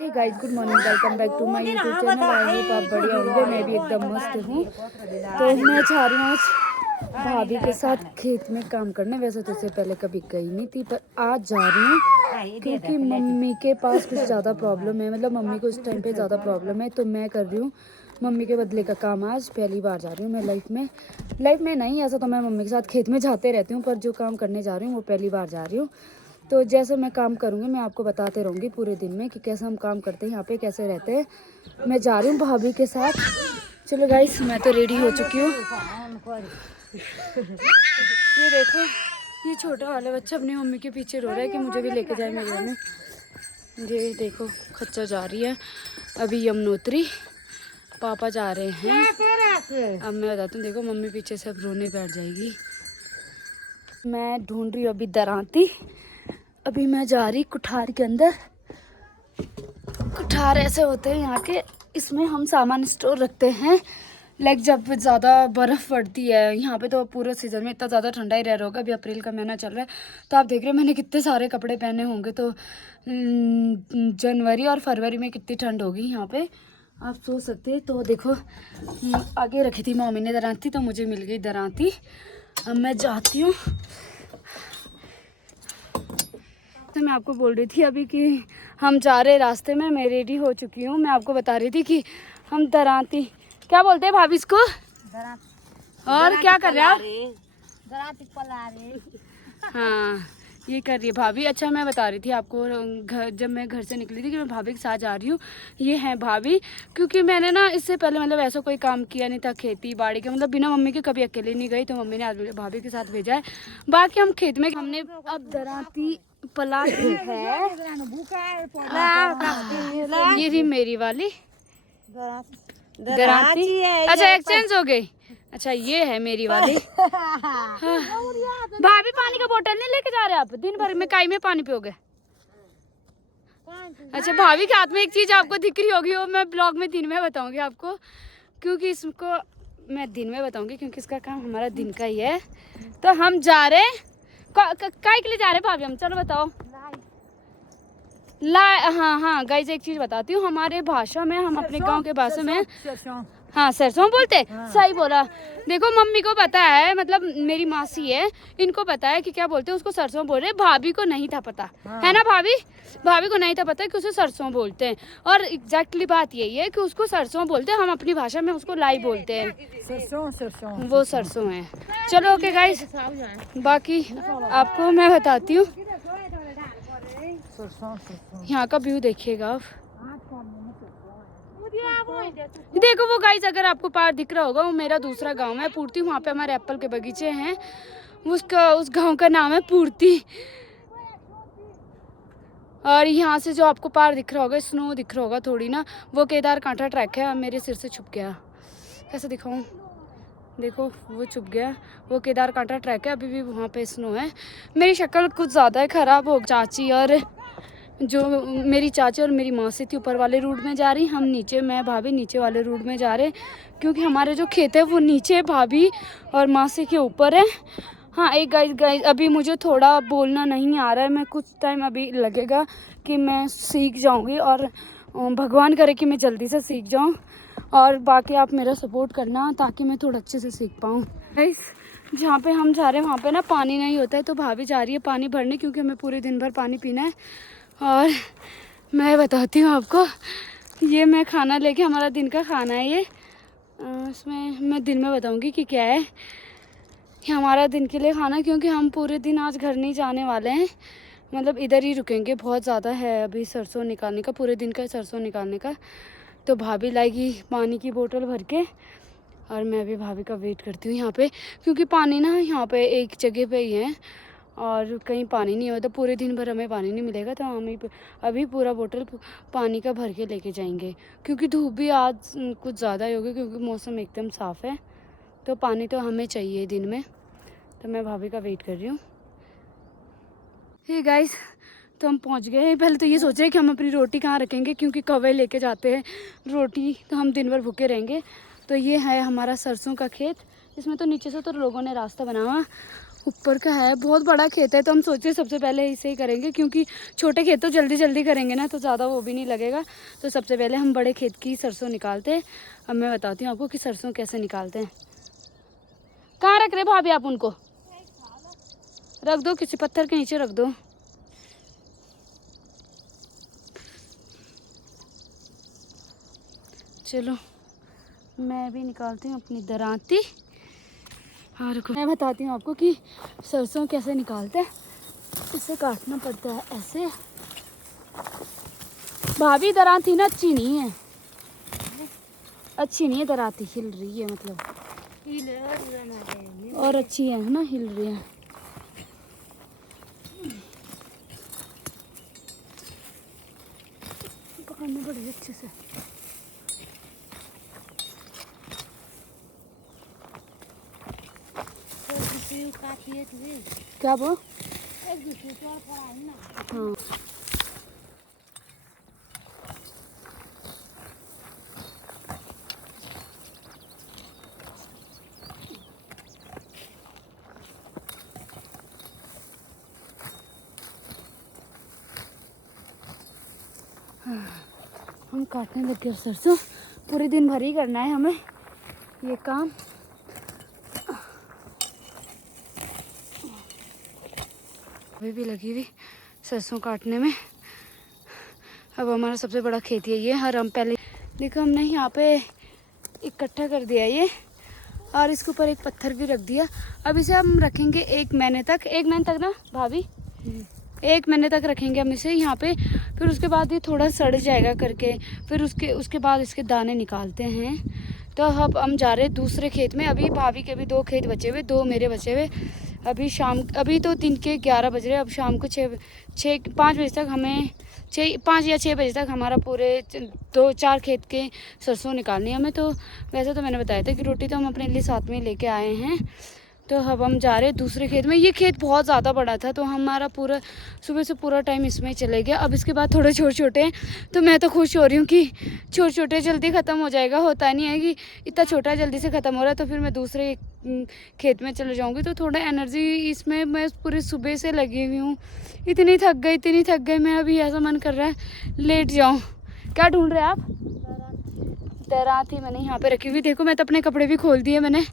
Hey guys, good morning, welcome back to my YouTube channel. I hope आप बढ़िया होंगे। मैं भी एकदम मस्त हूँ। तो मैं जा रही हूँ आज भाभी के साथ खेत में काम करने। वैसे तो इससे पहले कभी गई नहीं थी, पर आज जा रही हूँ क्योंकि मम्मी के पास कुछ ज़्यादा प्रॉब्लम है। मतलब मम्मी को इस टाइम पे ज़्यादा प्रॉब्लम है, तो मैं कर रही हूँ मम्मी के बदले का काम। आज पहली बार जा रही हूँ मैं लाइफ में नहीं, ऐसा तो मैं मम्मी के साथ खेत में जाते रहती हूँ, पर जो काम करने जा रही हूँ वो पहली बार जा रही हूँ। तो जैसे मैं काम करूँगी मैं आपको बताते रहूँगी पूरे दिन में कि कैसे हम काम करते हैं यहाँ पे, कैसे रहते हैं। मैं जा रही हूँ भाभी के साथ। चलो गाइस, मैं तो रेडी हो चुकी हूँ। ये देखो, ये छोटा वाला बच्चा अपनी मम्मी के पीछे रो रहा है कि मुझे भी लेके जाए मेरे में। ये देखो, खच्चर जा रही है अभी यमुनोत्री, पापा जा रहे हैं। अब मैं बताती हूँ, देखो मम्मी पीछे से अब रोने बैठ जाएगी। मैं ढूंढ रही हूँ अभी दरांती। अभी मैं जा रही कुठार के अंदर। कुठार ऐसे होते हैं यहाँ के, इसमें हम सामान स्टोर रखते हैं। लाइक जब ज़्यादा बर्फ़ पड़ती है यहाँ पे, तो पूरे सीज़न में इतना ज़्यादा ठंडा ही रह रहा होगा। अभी अप्रैल का महीना चल रहा है, तो आप देख रहे हो मैंने कितने सारे कपड़े पहने होंगे। तो जनवरी और फरवरी में कितनी ठंड होगी यहाँ पे, आप सोच सकते हैं। तो देखो, आगे रखी थी मम्मी ने दरांती, तो मुझे मिल गई दरांती। अब मैं जाती हूँ। तो मैं आपको बोल रही थी अभी कि हम जा रहे रास्ते में, मैं रेडी हो चुकी हूँ। मैं आपको बता रही थी कि हम दरांती, क्या बोलते हैं भाभी इसको, और क्या कर रहे हैं आप? हाँ, ये कर रही है भाभी। अच्छा, मैं बता रही थी आपको जब मैं घर से निकली थी कि मैं भाभी के साथ जा रही हूँ। ये है भाभी, क्योंकि मैंने ना इससे पहले मतलब ऐसा कोई काम किया नहीं था खेती बाड़ी के, मतलब बिना मम्मी के कभी अकेले नहीं गई। तो मम्मी ने आज भाभी के साथ भेजा है। बाकी हम खेत में हमने अब दरांती पला दी है। ये थी मेरी वाली दरांती। अच्छा, एक्सचेंज हो गई। अच्छा, ये है मेरी वाली। हाँ। भाभी, पानी का बोतल नहीं लेके जा रहे आप? दिन भर में काई में पानी पियोगे? अच्छा, भाभी के हाथ में एक चीज आपको दिख रही होगी, वो मैं ब्लॉग में दिन में बताऊंगी आपको, क्योंकि इसको मैं दिन में बताऊंगी क्योंकि इसका काम हमारा दिन का ही है। तो हम जा रहे काय के लिए जा रहे भाभी हम? चलो बताओ। हाँ गाइस, एक चीज बताती हूँ। हमारे भाषा में, हम अपने गांव के भाषा में हाँ सरसों बोलते। हाँ। सही बोला। देखो, मम्मी को पता है, मतलब मेरी मासी है, इनको पता है कि क्या बोलते हैं उसको, सरसों बोल रहे। भाभी को नहीं था पता। हाँ। है ना भाभी? भाभी को नहीं था पता कि उसे सरसों बोलते हैं। और एग्जैक्टली बात यही है कि उसको सरसों बोलते हैं। हम अपनी भाषा में उसको लाई बोलते हैं। सरसों वो सरसों है। चलो ओके गाइस, बाकी आपको मैं बताती हूँ। यहाँ का व्यू देखिएगा आप। देखो वो गाइस, अगर आपको पार दिख रहा होगा, वो मेरा दूसरा गांव है पूर्ति। वहाँ पे हमारे एप्पल के बगीचे हैं। उस गांव का नाम है पूर्ति। और यहाँ से जो आपको पार दिख रहा होगा, स्नो दिख रहा होगा थोड़ी ना, वो केदार कांठा ट्रैक है। मेरे सिर से छुप गया, कैसे दिखाऊं? देखो, वो छुप गया। वो केदार कांठा ट्रैक है। अभी भी वहाँ पे स्नो है। मेरी शक्ल कुछ ज़्यादा खराब हो। चाची और जो मेरी चाची और मेरी मासी थी ऊपर वाले रूट में जा रही, हम नीचे, मैं भाभी नीचे वाले रूट में जा रहे, क्योंकि हमारे जो खेत है वो नीचे भाभी और मासी के ऊपर है। हाँ, एक गाइस अभी मुझे थोड़ा बोलना नहीं आ रहा है। मैं कुछ टाइम अभी लगेगा कि मैं सीख जाऊंगी, और भगवान करे कि मैं जल्दी से सीख जाऊं। और बाकी आप मेरा सपोर्ट करना ताकि मैं थोड़ा अच्छे से सीख पाऊँ। गाइस, जहाँ पे हम जा रहे हैं वहाँ पे ना पानी नहीं होता है, तो भाभी जा रही है पानी भरने, क्योंकि हमें पूरे दिन भर पानी पीना है। और मैं बताती हूँ आपको, ये मैं खाना लेके, हमारा दिन का खाना है ये। इसमें मैं दिन में बताऊँगी कि क्या है कि हमारा दिन के लिए खाना, क्योंकि हम पूरे दिन आज घर नहीं जाने वाले हैं। मतलब इधर ही रुकेंगे। बहुत ज़्यादा है अभी सरसों निकालने का, पूरे दिन का सरसों निकालने का। तो भाभी लाएगी पानी की बोतल भर के, और मैं भी भाभी का वेट करती हूँ यहाँ पे, क्योंकि पानी ना यहाँ पे एक जगह पे ही है और कहीं पानी नहीं होता। पूरे दिन भर हमें पानी नहीं मिलेगा, तो हम अभी पूरा बोतल पानी का भर के लेके जाएंगे, क्योंकि धूप भी आज कुछ ज़्यादा ही होगी, क्योंकि मौसम एकदम साफ़ है। तो पानी तो हमें चाहिए दिन में। तो मैं भाभी का वेट कर रही हूँ। हे गाइस, तो हम पहुँच गए हैं। पहले तो ये सोच रहे हैं कि हम अपनी रोटी कहाँ रखेंगे, क्योंकि कौवे लेके जाते हैं रोटी, तो हम दिन भर भूखे रहेंगे। तो ये है हमारा सरसों का खेत। इसमें तो नीचे से तो लोगों ने रास्ता बना हुआ, ऊपर का है, बहुत बड़ा खेत है, तो हम सोचे सबसे पहले इसे ही करेंगे, क्योंकि छोटे खेत तो जल्दी जल्दी करेंगे ना तो ज़्यादा वो भी नहीं लगेगा। तो सबसे पहले हम बड़े खेत की सरसों निकालते हैं। अब मैं बताती हूँ आपको कि सरसों कैसे निकालते हैं। कहाँ रख रहे भाभी आप उनको? रख दो, किसी पत्थर के नीचे रख दो। चलो मैं भी निकालती हूँ अपनी दरांती, और मैं बताती हूँ आपको कि सरसों कैसे निकालते हैं। इसे काटना पड़ता है ऐसे। भाभी दरांती ना अच्छी नहीं है, अच्छी नहीं है दरांती, हिल रही है मतलब, और अच्छी है ना, हिल रही है। पकड़ना पड़ेगा अच्छे से। क्या वो? हाँ हम काटने लग गए सरसों। पूरे दिन भर ही करना है हमें ये काम। अभी भी लगी हुई सरसों काटने में। अब हमारा सबसे बड़ा खेत ये है। हम पहले देखो हमने यहाँ पे इकट्ठा कर दिया ये, और इसके ऊपर एक पत्थर भी रख दिया। अब इसे हम रखेंगे 1 महीने तक, 1 महीने तक ना भाभी, 1 महीने तक रखेंगे हम इसे यहाँ पे। फिर उसके बाद ये थोड़ा सड़ जाएगा करके, फिर उसके बाद इसके दाने निकालते हैं। तो अब हम जा रहे हैं दूसरे खेत में। अभी भाभी के भी 2 खेत बचे हुए, 2 मेरे बचे हुए। अभी तो दिन के 11 बज रहे हैं। अब शाम को 5 बजे तक हमें 5 या 6 बजे तक हमारा पूरे 2-4 खेत के सरसों निकालनी है हमें। तो वैसे तो मैंने बताया था कि रोटी तो हम अपने लिए साथ में लेके आए हैं। तो अब हम जा रहे हैं दूसरे खेत में। ये खेत बहुत ज़्यादा बड़ा था, तो हमारा पूरा सुबह से पूरा टाइम इसमें ही चले गया। अब इसके बाद थोड़े छोटे छोटे हैं, तो मैं तो खुश हो रही हूँ कि छोटे छोटे जल्दी ख़त्म हो जाएगा। होता नहीं है कि इतना छोटा जल्दी से ख़त्म हो रहा है, तो फिर मैं दूसरे खेत में चले जाऊँगी। तो थोड़ा एनर्जी इसमें, मैं पूरी सुबह से लगी हुई हूँ। इतनी थक गई मैं। अभी ऐसा मन कर रहा है लेट जाऊँ। क्या ढूंढ रहे हैं आप? दरांती मैंने यहाँ पे रखी हुई। देखो मैं तो अपने कपड़े भी खोल दिए मैंने।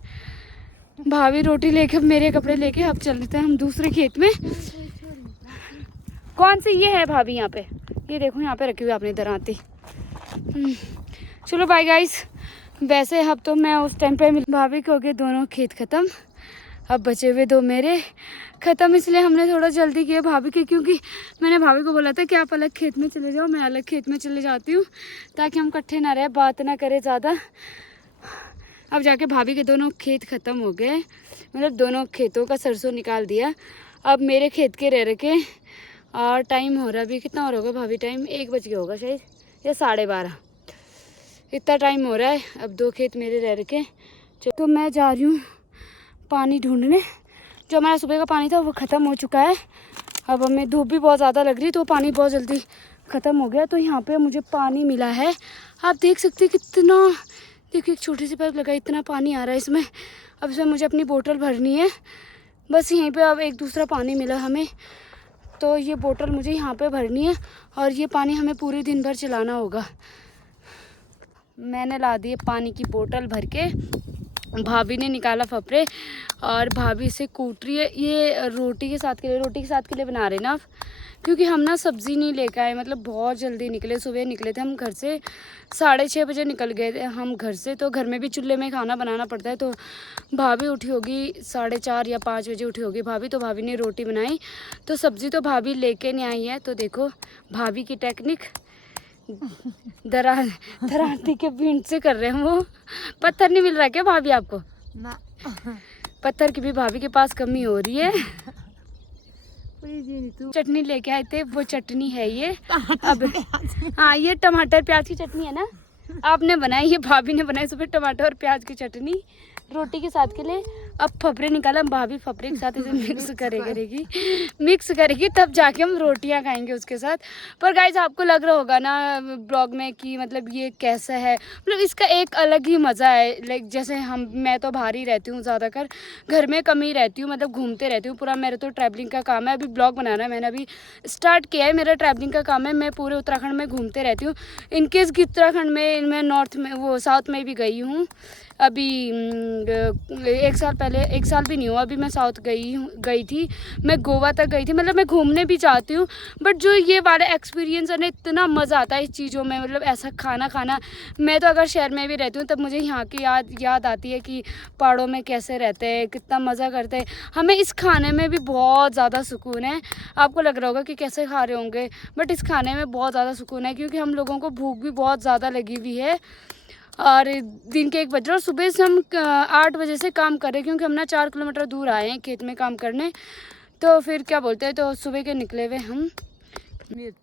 भाभी रोटी लेके, मेरे कपड़े लेके अब चलते हैं हम दूसरे खेत में। कौन सी ये है भाभी? यहाँ पे ये देखो, यहाँ पे रखी हुई आपने दरांती। चलो बाय गाइस। वैसे अब तो मैं उस टाइम पे भाभी के हो गए दोनों खेत ख़त्म। अब बचे हुए 2 मेरे ख़त्म, इसलिए हमने थोड़ा जल्दी किया भाभी के, क्योंकि मैंने भाभी को बोला था कि आप अलग खेत में चले जाओ, मैं अलग खेत में चले जाती हूँ, ताकि हम इकट्ठे ना रहे, बात ना करें ज़्यादा। अब जाके भाभी के दोनों खेत ख़त्म हो गए, मतलब दोनों खेतों का सरसों निकाल दिया। अब मेरे खेत के रह के, और टाइम हो रहा अभी कितना हो रहा होगा भाभी? टाइम 1 बज गया होगा शायद, या 12:30, इतना टाइम हो रहा है। अब 2 खेत मेरे रह के। तो मैं जा रही हूँ पानी ढूंढने। जो हमारा सुबह का पानी था वो ख़त्म हो चुका है। अब हमें धूप भी बहुत ज़्यादा लग रही, तो पानी बहुत जल्दी ख़त्म हो गया। तो यहाँ पे मुझे पानी मिला है, आप देख सकते हैं कितना। देखिए एक छोटी सी पाइप लगा, इतना पानी आ रहा है इसमें। अब इसमें मुझे अपनी बोतल भरनी है बस। यहीं पे अब एक दूसरा पानी मिला हमें, तो ये बोतल मुझे यहाँ पे भरनी है, और ये पानी हमें पूरे दिन भर चलाना होगा। मैंने ला दी पानी की बोतल भर के। भाभी ने निकाला फपरे, और भाभी से कूट रही है। ये रोटी के साथ के लिए बना रहे ना आप, क्योंकि हम ना सब्ज़ी नहीं लेकर आए, मतलब बहुत जल्दी निकले। सुबह निकले थे हम घर से, 6:30 बजे निकल गए थे हम घर से। तो घर में भी चूल्हे में खाना बनाना पड़ता है। तो भाभी उठी होगी 4:30 या 5 बजे उठी होगी भाभी। तो भाभी ने रोटी बनाई, तो सब्ज़ी तो भाभी लेके नहीं आई है। तो देखो भाभी की टेक्निक, दरांती के बींट से कर रहे हैं वो। पत्थर नहीं मिल रहा क्या भाभी आपको? ना, पत्थर की भी भाभी के पास कमी हो रही है। चटनी लेके आए थे, वो चटनी है ये। अब हाँ, ये टमाटर प्याज की चटनी है ना, आपने बनाई, ये भाभी ने बनाई सुबह टमाटर और प्याज की चटनी रोटी के साथ के लिए। अब फपरे निकाला, भाभी फपरे के साथ इसे मिक्स करेगी तब जाके हम रोटियां खाएंगे उसके साथ। पर गाइज आपको लग रहा होगा ना ब्लॉग में कि मतलब ये कैसा है, मतलब इसका एक अलग ही मज़ा है। लाइक जैसे मैं तो बाहर ही रहती हूँ ज़्यादातर, घर में कम ही रहती हूँ, मतलब घूमते रहती हूँ पूरा। मेरा तो ट्रैवलिंग का काम है, अभी ब्लॉग बनाना है, मैंने अभी स्टार्ट किया है। मेरा ट्रैवलिंग का काम है, मैं पूरे उत्तराखंड में घूमते रहती हूँ। इनकेस कि उत्तराखंड में मैं नॉर्थ में वो साउथ में भी गई हूँ अभी। 1 साल पहले, 1 साल भी नहीं हुआ अभी मैं साउथ गई थी। मैं गोवा तक गई थी, मतलब मैं घूमने भी जाती हूँ। बट जो ये वाला एक्सपीरियंस है ना, इतना मज़ा आता है इस चीज़ों में, मतलब ऐसा खाना। मैं तो अगर शहर में भी रहती हूँ तब मुझे यहाँ की याद आती है कि पहाड़ों में कैसे रहते हैं, कितना मज़ा करते हैं। हमें इस खाने में भी बहुत ज़्यादा सुकून है। आपको लग रहा होगा कि कैसे खा रहे होंगे, बट इस खाने में बहुत ज़्यादा सुकून है, क्योंकि हम लोगों को भूख भी बहुत ज़्यादा लगी हुई है। और दिन के 1 बज रहे और सुबह से हम 8 बजे से काम कर रहे हैं, क्योंकि हम ना 4 किलोमीटर दूर आए हैं खेत में काम करने। तो फिर क्या बोलते हैं, तो सुबह के निकले हुए हम। मिर्च,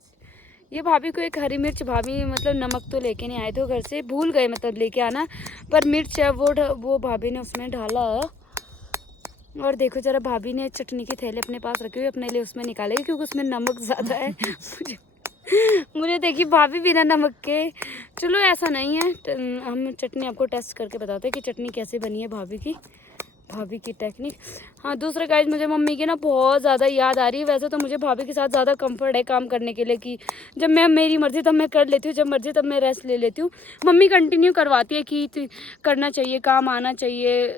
ये भाभी को एक हरी मिर्च, भाभी मतलब नमक तो लेके नहीं आए थे घर से, भूल गए मतलब लेके आना, पर मिर्च है वो भाभी ने उसमें डाला है। और देखो जरा, भाभी ने चटनी की थैली अपने पास रखी हुई, अपने लिए उसमें निकालेगी क्योंकि उसमें नमक ज़्यादा है। मुझे देखिए भाभी बिना नमक के। चलो ऐसा नहीं है, हम चटनी आपको टेस्ट करके बताते हैं कि चटनी कैसे बनी है भाभी की टेक्निक। हाँ, दूसरा गाइस, मुझे मम्मी की ना बहुत ज़्यादा याद आ रही है। वैसे तो मुझे भाभी के साथ ज़्यादा कंफर्ट है काम करने के लिए, कि जब मैं मेरी मर्ज़ी तब मैं कर लेती हूँ, जब मर्ज़ी तब मैं रेस्ट ले लेती हूँ। मम्मी कंटिन्यू करवाती है कि करना चाहिए, काम आना चाहिए,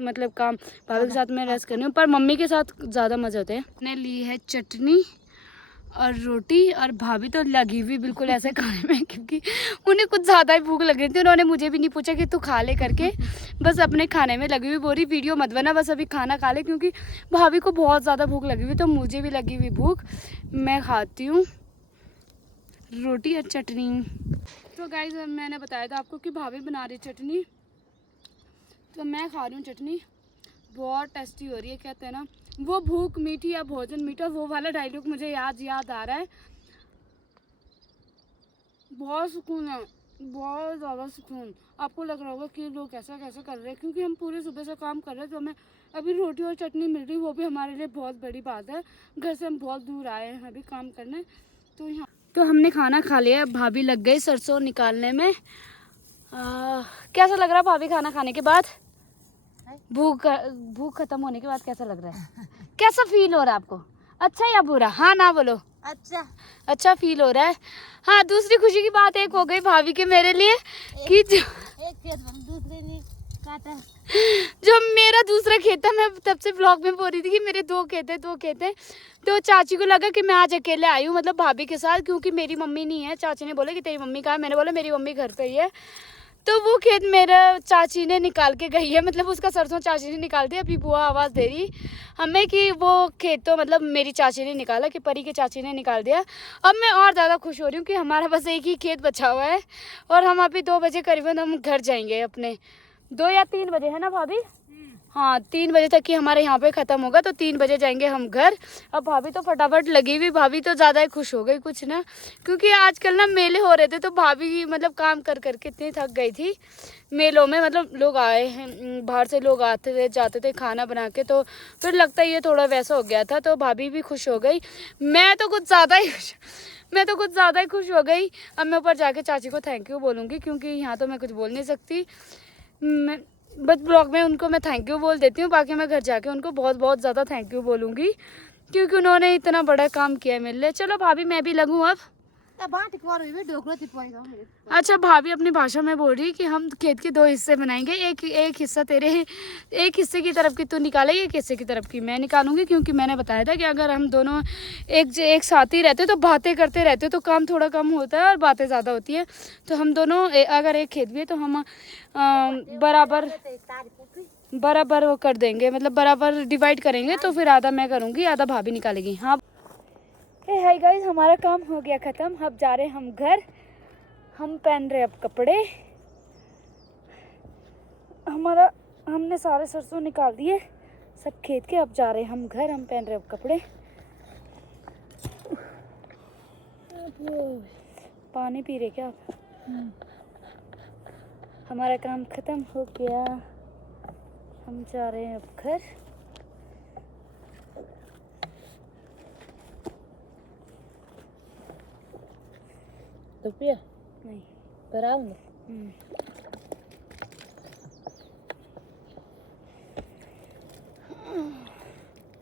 मतलब काम। भाभी के साथ मैं रेस्ट करनी हूँ, पर मम्मी के साथ ज़्यादा मज़ा आता है। मैंने ली है चटनी और रोटी, और भाभी तो लगी हुई बिल्कुल ऐसे खाने में, क्योंकि उन्हें कुछ ज़्यादा ही भूख लग रही थी। उन्होंने मुझे भी नहीं पूछा कि तू खा ले करके, बस अपने खाने में लगी हुई। बोरी वीडियो मत बना, बस अभी खाना खा ले, क्योंकि भाभी को बहुत ज़्यादा भूख लगी हुई, तो मुझे भी लगी हुई भूख। मैं खाती हूँ रोटी और चटनी। तो गाइस, मैंने बताया था आपको कि भाभी बना रही चटनी, तो मैं खा रही हूँ चटनी। बहुत टेस्टी हो रही है। कहते हैं ना, वो भूख मीठी या भोजन मीठा, वो वाला डायलॉग मुझे याद आ रहा है। बहुत सुकून है, बहुत ज़्यादा सुकून। आपको लग रहा होगा कि लोग कैसा कर रहे हैं, क्योंकि हम पूरे सुबह से काम कर रहे हैं, तो हमें अभी रोटी और चटनी मिल रही, वो भी हमारे लिए बहुत बड़ी बात है। घर से हम बहुत दूर आए हैं अभी काम करने, तो यहाँ तो हमने खाना खा लिया। भाभी लग गई सरसों निकालने में। कैसा लग रहा है भाभी खाना खाने के बाद? भूख खत्म होने के बाद कैसा लग रहा है? कैसा फील हो रहा है आपको? अच्छा या बुरा? हाँ ना बोलो। अच्छा फील हो रहा है। हाँ, दूसरी खुशी की बात एक हो गई भाभी के मेरे लिए कि दूसरे ने काटा, जो मेरा दूसरा खेत है। मैं तब से ब्लॉग में बोल रही थी कि मेरे 2 खेत है। तो चाची को लगा कि मैं आज अकेले आई हूँ, मतलब भाभी के साथ, क्योंकि मेरी मम्मी नहीं है। चाची ने बोला कि तेरी मम्मी कहाँ है? मैंने बोला मेरी मम्मी घर पे ही है। तो वो खेत मेरा चाची ने निकाल के गई है, मतलब उसका सरसों चाची ने निकाल दिया। अभी बुआ आवाज़ दे रही हमें कि वो खेत तो मतलब मेरी चाची ने निकाला, कि परी के चाची ने निकाल दिया। अब मैं और ज़्यादा खुश हो रही हूँ कि हमारा बस एक ही खेत बचा हुआ है, और हम अभी 2 बजे करीबन हम घर जाएंगे अपने। 2 या 3 बजे है ना भाभी? हाँ, 3 बजे तक ही हमारे यहाँ पे ख़त्म होगा, तो 3 बजे जाएंगे हम घर। अब भाभी तो फटाफट लगी हुई, भाभी तो ज़्यादा ही खुश हो गई कुछ ना, क्योंकि आजकल ना मेले हो रहे थे, तो भाभी मतलब काम कर करके इतनी थक गई थी। मेलों में मतलब लोग आए हैं बाहर से, लोग आते थे जाते थे खाना बना के, तो फिर लगता है ये थोड़ा वैसा हो गया था, तो भाभी भी खुश हो गई। मैं तो कुछ ज़्यादा ही खुश हो गई। अब मैं ऊपर जाके चाची को थैंक यू बोलूँगी, क्योंकि यहाँ तो मैं कुछ बोल नहीं सकती। मैं बस ब्लॉग में उनको मैं थैंक यू बोल देती हूँ, बाकी मैं घर जाके उनको बहुत बहुत ज़्यादा थैंक यू बोलूँगी, क्योंकि उन्होंने इतना बड़ा काम किया है मेरे लिए। चलो भाभी, मैं भी लगूँ अब। अच्छा, भाभी अपनी भाषा में बोल रही है कि हम खेत के 2 हिस्से बनाएंगे, एक हिस्सा तेरे, एक हिस्से की तरफ की तू निकाले, एक हिस्से की तरफ की मैं निकालूंगी, क्योंकि मैंने बताया था कि अगर हम दोनों एक साथ ही रहते तो बातें करते रहते तो काम थोड़ा कम होता है और बातें ज़्यादा होती है। तो हम दोनों अगर एक खेत भी है तो हम बराबर वो कर देंगे, मतलब बराबर डिवाइड करेंगे, तो फिर आधा मैं करूँगी, आधा भाभी निकालेगी। हाँ हाय गाइस, हमारा काम हो गया ख़त्म। अब जा रहे हम घर। हम पहन रहे अब कपड़े। हमने सारे सरसों निकाल दिए सब खेत के। अब जा रहे हम घर। हम पहन रहे अब कपड़े। पानी पी रहे क्या आप? हमारा काम ख़त्म हो गया। हम जा रहे हैं अब घर। तो पिया नहीं पर आऊंगा।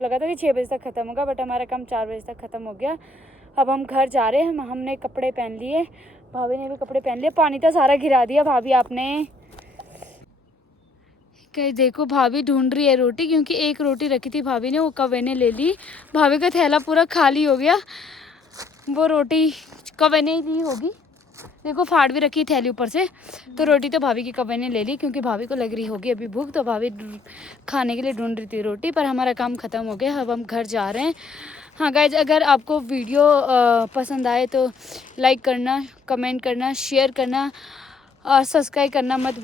लगा था कि 6 बजे तक ख़त्म होगा, बट हमारा काम 4 बजे तक ख़त्म हो गया। अब हम घर जा रहे हैं। हमने कपड़े पहन लिए, भाभी ने भी कपड़े पहन लिए। पानी तो सारा गिरा दिया भाभी आपने। कहीं देखो भाभी ढूंढ रही है रोटी, क्योंकि एक रोटी रखी थी भाभी ने, वो कव्वे ने ले ली। भाभी का थैला पूरा खाली हो गया। वो रोटी कव्वे ने ही ली होगी, देखो फाड़ भी रखी थैली ऊपर से। तो रोटी तो भाभी की कव्वे ने ले ली, क्योंकि भाभी को लग रही होगी अभी भूख, तो भाभी खाने के लिए ढूंढ रही थी रोटी। पर हमारा काम ख़त्म हो गया, अब हम घर जा रहे हैं। हाँ गाइज, अगर आपको वीडियो पसंद आए तो लाइक करना, कमेंट करना, शेयर करना और सब्सक्राइब करना मत